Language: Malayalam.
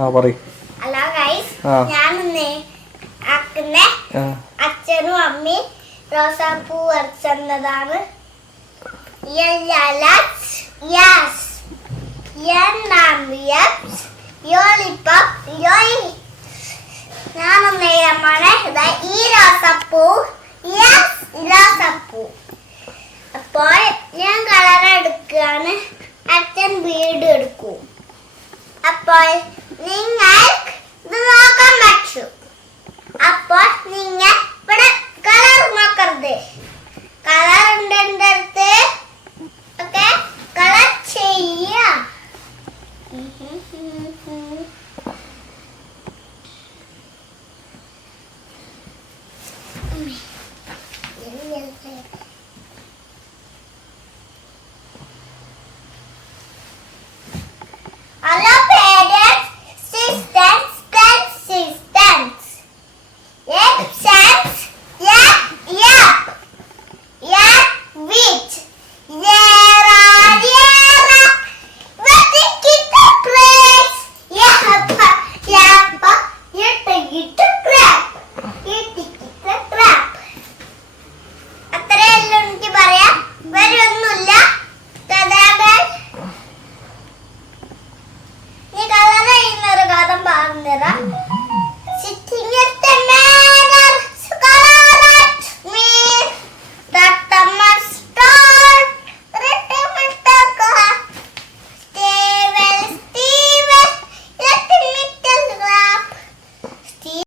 ആ പറയും. Hello guys. ഞാനിന്ന് ആക്കുന്ന അച്ഛനും അമ്മയും റോസാപ്പൂ വരച്ചെന്നതാണ്. ഞാനൊന്ന് എഴുതാമാണ് ഈ റോസാപ്പൂ യെസ് റോസാപ്പൂ അപ്പോൾ ഞാൻ കളർ എടുക്കുകയാണ്. അച്ഛൻ വീട് എടുക്കും. അപ്പോൾ Nem andarán